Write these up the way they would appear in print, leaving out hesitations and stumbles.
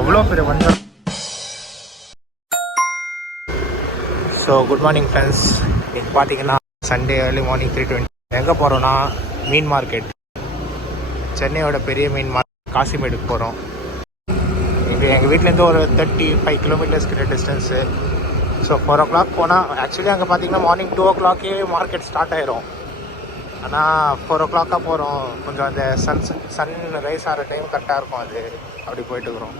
எவ்வளோ பெரிய வஞ்சம். So good morning friends. இன்னைக்கு பார்த்தீங்கன்னா சண்டே ஏர்லி மார்னிங் 3:20. எங்கே போகிறோன்னா மீன் மார்க்கெட், சென்னையோட பெரிய மீன் மார்க்கெட் காசிமேடுக்கு போகிறோம். எங்கள் வீட்டிலேருந்து ஒரு 35 கிலோமீட்டர்ஸ் கிட்ட டிஸ்டன்ஸு. ஸோ 4 o'clock போனால், ஆக்சுவலி அங்கே பார்த்தீங்கன்னா மார்னிங் 2 o'clockே மார்க்கெட் ஸ்டார்ட் ஆயிரும். ஆனால் 4 o'clock போகிறோம். கொஞ்சம் அந்த சன் ரைஸ் ஆகிற டைம் கரெக்டாக இருக்கும். அது அப்படி போயிட்டுருக்குறோம்.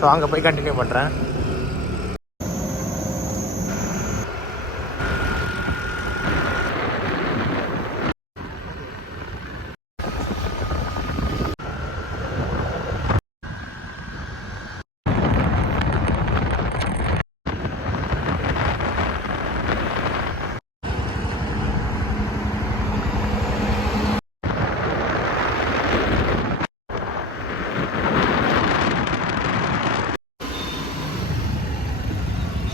ஸோ அங்கே போய் கண்டினியூ பண்ணுறேன்.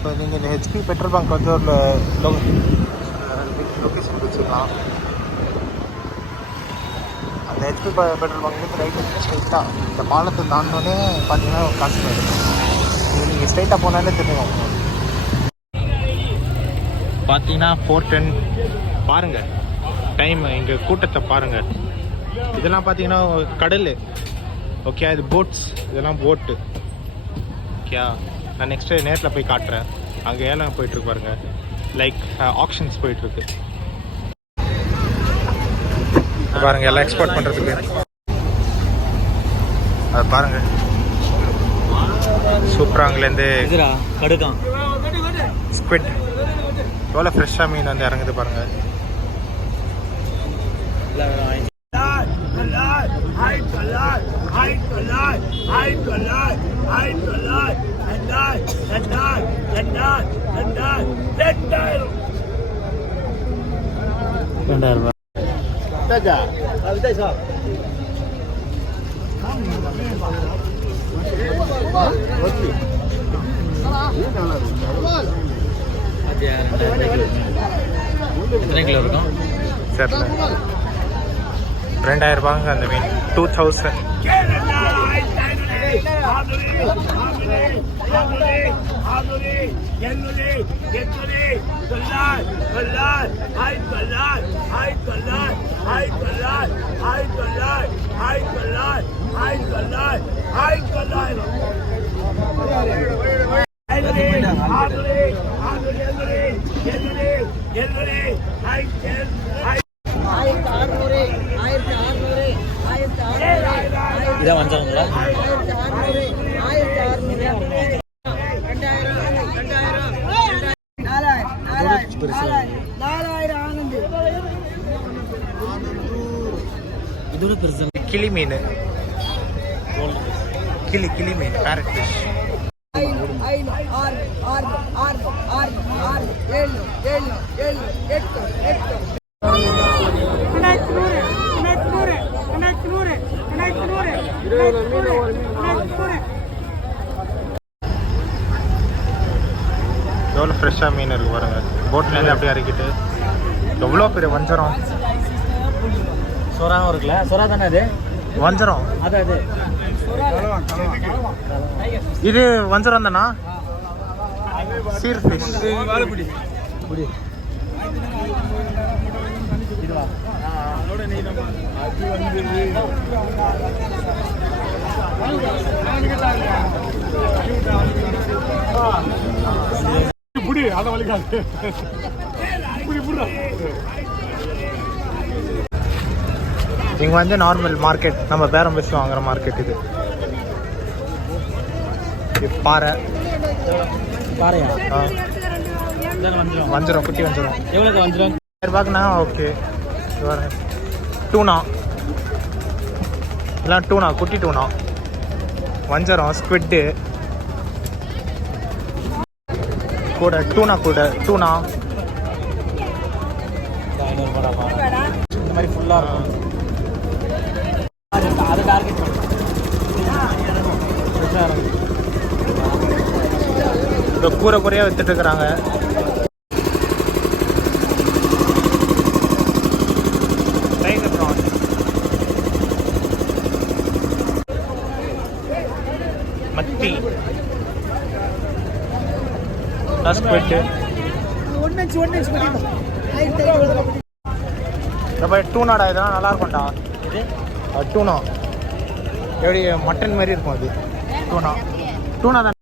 ஸோ நீங்கள் இந்த ஹெச்பி பெட்ரோல் பங்க் வந்து ஒரு லொக்கேஷன் வச்சுக்கலாம். அந்த ஹெச்பி பெட்ரோல் பங்க்லேருந்து ரைட் வந்து ஸ்ட்ரைட்டாக இந்த பாலத்தை தாண்டோன்னே பார்த்தீங்கன்னா ஒரு காசிமேடு. இது நீங்கள் ஸ்ட்ரைட்டாக போனாலே தெரியும். பார்த்தீங்கன்னா 4:10 பாருங்கள் டைம். இங்கே கூட்டத்தை பாருங்கள். இதெல்லாம் பார்த்தீங்கன்னா கடல். ஓகே, இது போட்ஸ், இதெல்லாம் போட்டு. ஓகே, நான் நெக்ஸ்ட்டு நேரில் போய் காட்டுறேன். அங்கே ஏலம் போயிட்டுருக்கு பாருங்கள், லைக் ஆக்ஷன்ஸ் போயிட்டுருக்கு பாருங்கள், எல்லாம் எக்ஸ்போர்ட் பண்ணுறதுக்கு. அது பாருங்கள், சூப்பராக அங்கேருந்து கடுக்கான் ஸ்குவிட் எவ்வளோ ஃப்ரெஷ்ஷாக மீன் வந்து இறங்குது பாருங்கள். எத்தனை கிலோ இருக்கும்? சரில 2000 ரூபாங்க அந்த மீன். 2000. இதான் வஞ்சாங்களா? இதோட பெருசு கிளி மீன். கிளி மீன், பேரட் ஃபிஷ். எவ்வளோ ஃப்ரெஷ்ஷாக மீன் இருக்கு பாருங்க. போட்லேருந்து அப்படியே இறக்கிட்டு. எவ்வளோ பெரிய வஞ்சரம். சொராவும் இருக்குல்ல? சொரா தானே அது? வஞ்சரம் அதான் அது. இது வஞ்சரம் தானா? சீர் ஃபிஷ். புடி இதுவா? இங்கே வந்து நார்மல் மார்க்கெட், நம்ம பேரம் பேசி வாங்குற மார்க்கெட் இது. பாறை. பாறையா? வஞ்சிரம், குட்டி வஞ்சிரம். எவ்வளோக்கு வஞ்சிரம்? 1000 ரூபாய்க்குண்ணா. ஓகே, டூனா எல்லாம் டூனா, குட்டி டூனா. வஞ்சரம், ஸ்குவிட்டு கூட, டூனா கூட, டூனா 500 ரூபாய். இந்த மாதிரி ஃபுல்லாக இருக்கும். அது டார்கெட் இப்போ கூரை குறையாக வித்துட்டு இருக்கிறாங்க. மத்தி ப்ளஸ் போயிட்டு டூனாடா இதெல்லாம் நல்லா இருக்கும்டா. இது டூனா எப்படி மட்டன் மாதிரி இருக்கும் அது. டூனா தான்.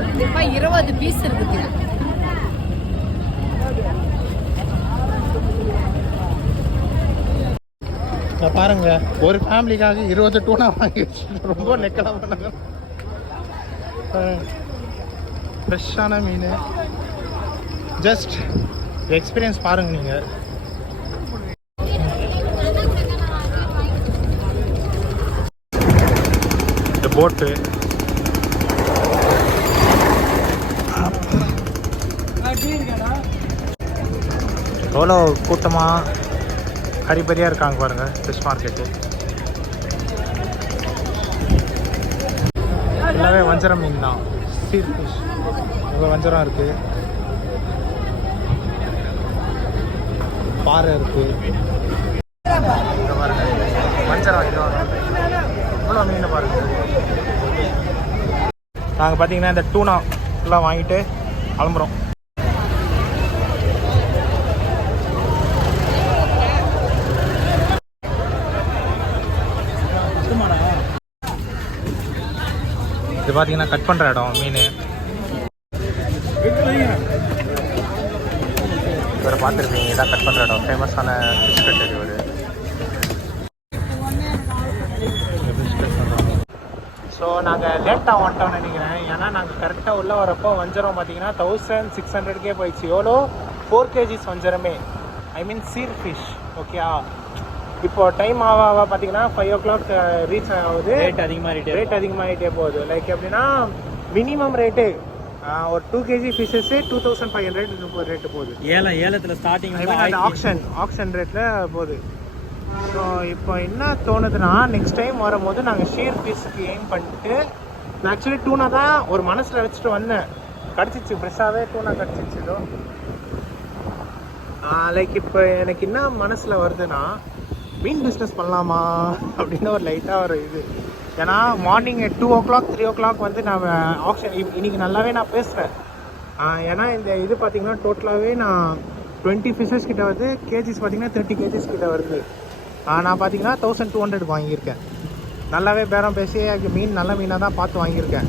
கண்டிப்பா 20 பீஸ் இருக்குது. பாருங்க, ஒரு ஃபேமிலிக்காக 20 டூனா வாங்கி வச்சு ரொம்ப நெக்கலாம் பண்ணாங்க. ஃப்ரெஷ்ஷான மீன். ஜஸ்ட் எக்ஸ்பீரியன்ஸ் பாருங்க நீங்கள். இந்த போட்டு எவ்வளோ கூட்டமாக ஹரிபரியாக இருக்காங்க பாருங்க ஃபிஷ் மார்க்கெட்டு. எல்லாமே வஞ்சரம் மீன் தான். சீர் ஃபிஷ் இவ்வளோ வஞ்சரம் இருக்குது, பாறை இருக்குது. இங்கே பாருங்க வஞ்சரம் இது இவ்வளோ மீன் பாருங்க. நாங்கள் பார்த்தீங்கன்னா இந்த டூனா எல்லாம் வாங்கிட்டு கிளம்புறோம். இது பார்த்தீங்கன்னா கட் பண்ணுற இடம் மீன். இவரை பார்த்துருப்பீங்க, இதான் கட் பண்ணுற இடம். ஃபேமஸான ஃபிஷ் கட்டர் இவர். ஸோ நாங்கள் லேட்டாக வந்துட்டோம்னு நினைக்கிறேன். ஏன்னா நாங்கள் கரெக்டாக உள்ளே வரப்போ வஞ்சரம் பார்த்தீங்கன்னா 1600 போயிடுச்சு. எவ்வளோ 4 kgs வஞ்சரமே, ஐ மீன் சீர் ஃபிஷ். ஓகே, இப்போ டைம் ஆக பார்த்தீங்கன்னா 5 o'clock ரீச் ஆகுது. ரேட் அதிகமாகிட்டே போகுது. லைக் எப்படின்னா மினிமம் ரேட்டு ஒரு 2 kg ஃபிஷ்ஷஸே 2500 ரேட்டு போகுது. ஏலத்தில் ஸ்டார்டிங் ஆக்ஷன் ரேட்டில் போகுது. ஸோ இப்போ என்ன தோணுதுன்னா, நெக்ஸ்ட் டைம் வரும்போது நாங்கள் ஷீர் ஃபிஷ்ஷுக்கு எய்ம் பண்ணிட்டு, நான் ஆக்சுவலி டூனா தான் ஒரு மனசில் வச்சுட்டு வந்தேன். கிடச்சிச்சு, ஃப்ரெஷ்ஷாகவே டூனா கிடச்சிச்சு. லைக் இப்போ எனக்கு என்ன மனசில் வருதுன்னா, மீன் பிஸ்னஸ் பண்ணலாமா அப்படின்னு ஒரு லைட்டாக ஒரு இது. ஏன்னா மார்னிங் 2 o'clock 3 o'clock வந்து நான் ஆக்ஷன் இன்றைக்கி நல்லாவே நான் பேசுகிறேன். ஏன்னா இந்த இது பார்த்திங்கன்னா டோட்டலாகவே நான் 20 ஃபிஷஸ் கிட்ட வந்து கேஜிஸ் பார்த்திங்கன்னா 30 kgs கிட்ட வருது. நான் பார்த்திங்கன்னா 1200 வாங்கியிருக்கேன். நல்லாவே பேரம் பேசி மீன் நல்ல மீனாக தான் பார்த்து வாங்கியிருக்கேன்.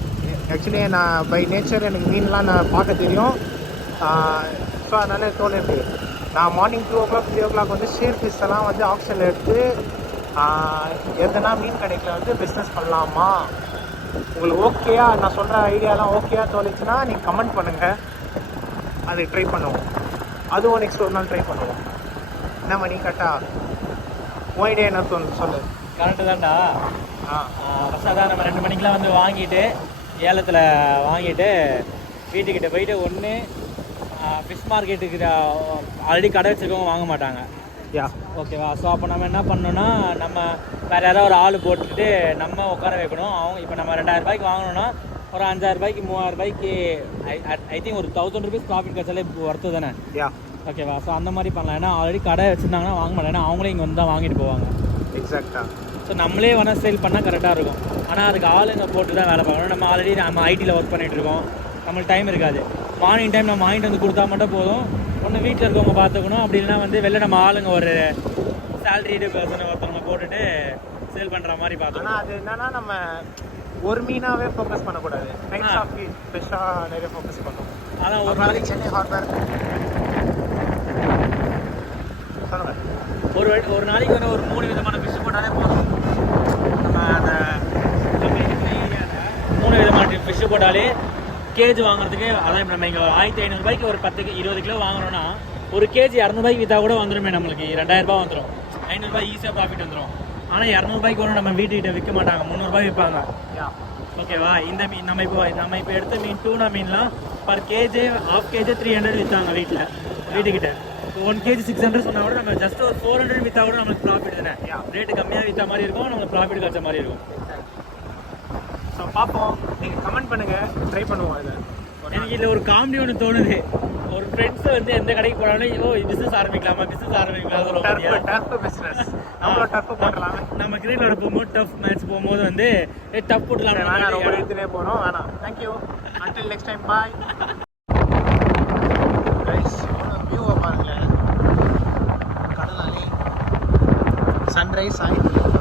ஆக்சுவலி நான் பை நேச்சர் எனக்கு மீன்லாம் நான் பார்க்க தெரியும். ஸோ அதனால் தோணுது நான் மார்னிங் 2 o'clock 3 o'clock வந்து ஷேர் ஃபிஷ் எல்லாம் வந்து ஆக்ஷனில் எடுத்து எதனா மீன் கடைக்கில் வந்து பிஸ்னஸ் பண்ணலாமா, உங்களுக்கு ஓகேயா, நான் சொல்கிற ஐடியாலாம் ஓகேயா தோணுச்சுன்னா நீங்கள் கமெண்ட் பண்ணுங்கள், அதை ட்ரை பண்ணுவோம். அதுவும் நெக்ஸ்ட் ஒரு நாள் ட்ரை பண்ணுவோம். என்ன மணி கரெக்டா உன் ஐடியா என்ன சொல்லு. கரெக்டு தான்டா. ஃபஸ்ட் அதான் நம்ம 2 மணிக்கெலாம் வந்து வாங்கிட்டு ஏலத்தில் வாங்கிட்டு வீட்டுக்கிட்ட போயிட்டு ஒன்று ஃபிஷ் மார்க்கெட்டுக்கு ஆல்ரெடி கடை வச்சுருக்கவங்க வாங்க மாட்டாங்க. ஓகேவா? ஸோ அப்போ நம்ம என்ன பண்ணோன்னா, நம்ம வேறு யாராவது ஒரு ஆள் போட்டுட்டு நம்ம உட்கார வைக்கணும். அவங்க இப்போ நம்ம 2000 ரூபாய்க்கு வாங்கணும்னா ஒரு 5000 ரூபாய்க்கு 3000 ரூபாய்க்கு ஐ திங்க் ஒரு 1000 rupees ப்ராஃபிட் கிடைச்சாலே ஒர்த்து தானே. ஓகேவா? ஸோ அந்த மாதிரி பண்ணலாம். ஏன்னா ஆல்ரெடி கடை வச்சுருந்தாங்கன்னா வாங்க மாட்டேன். ஏன்னா அவங்களே இங்கே வந்து தான் வாங்கிட்டு போவாங்க. எக்ஸாக்டாக. ஸோ நம்மளே வேணால் சேல் பண்ணால் கரெக்டாக இருக்கும். ஆனால் அதுக்கு ஆளுங்க போட்டு தான் வேலை பார்க்கணும். நம்ம ஆல்ரெடி நம்ம ஐடியில் ஒர்க் பண்ணிகிட்டு இருக்கோம், நம்மளுக்கு டைம் இருக்காது. மார்னிங் டைம் நம்ம வாங்கிட்டு வந்து கொடுத்தா மட்டும் போதும். ஒன்று வீட்டில் இருக்கவங்க பார்த்துக்கணும், அப்படி இல்லைனா வந்து வெளில நம்ம ஆளுங்க ஒரு சேலரிடு பர்சனை ஒருத்தவங்க போட்டுட்டு சேல் பண்ணுற மாதிரி பார்த்தோம். ஆனால் அது என்னன்னா, நம்ம ஒரு மீனாகவே ஃபோக்கஸ் பண்ணக்கூடாது. டைப்ஸ் ஆஃப் ஃபிஷ்ஷாக நிறைய ஃபோக்கஸ் பண்ணுவோம். அதான் ஒரு நாளைக்கு சென்னை ஹார்பர் ஒரு நாளைக்கு வந்து ஒரு 3 விதமான ஃபிஷ் போட்டாலே போதும். நம்ம அந்த ஏரியாவில் 3 விதமான ஃபிஷ்ஷு போட்டாலே கேஜ் வாங்குறதுக்கு, அதான் இப்போ நம்ம இங்கே 1500 ரூபாய்க்கு ஒரு 10-20 கிலோ வாங்குறோன்னா ஒரு கேஜி 200 ரூபாய்க்கு விற்றா கூட வந்துடுமே. நம்மளுக்கு 2000 ரூபாய் வந்துடும், 500 ரூபாய் ஈஸியாக ப்ராஃபிட் வந்துடும். ஆனால் 200 ரூபாய்க்கு ஒன்றும் நம்ம வீட்டுக்கிட்ட விற்க மாட்டாங்க, 300 ரூபாய் விற்பாங்க. ஓகேவா? இந்த மீன் நம்ம இப்போ எடுத்த மீன் டூனா மீன்லாம் பர் கேஜி 1/2 kg 300 விற்றாங்க வீட்டுக்கிட்ட. 1 kg 600 சொன்னால் கூட நம்ம ஜஸ்ட் ஒரு 400 விற்றா கூட நம்மளுக்கு ப்ராஃபிட் தானே. ரேட்டு கம்மியாக விற்ற மாதிரி இருக்கும், நம்மளுக்கு ப்ராஃபிட் கிடைச்ச மாதிரி இருக்கும். ஸோ பார்ப்போம், நீங்கள் கமெண்ட் பண்ணுங்கள், ட்ரை பண்ணுவோம். இதை எனக்கு இதில் ஒரு காமெடி ஒன்று தோணுது. ஒரு ஃப்ரெண்ட்ஸ் வந்து எந்த கடைக்கு போனாலும் ஓ பிசினஸ் ஆரம்பிக்கலாமா டர்ஃப் பிசினஸ் நம்மள டர்ஃப் போடலாம். நம்ம கிரிக்கெட் விளையாட போகும்போது டஃப் மேட்ச் போகும்போது வந்து டஃப் போட்டுலாம் வேணாம் ரொம்ப எடுத்துனே போறோம் வேணாம். Thank you until next time bye. guys வியூவை பாருங்களேன், கடல் அலை, சன்ரைஸ் ஆயிடுச்சு.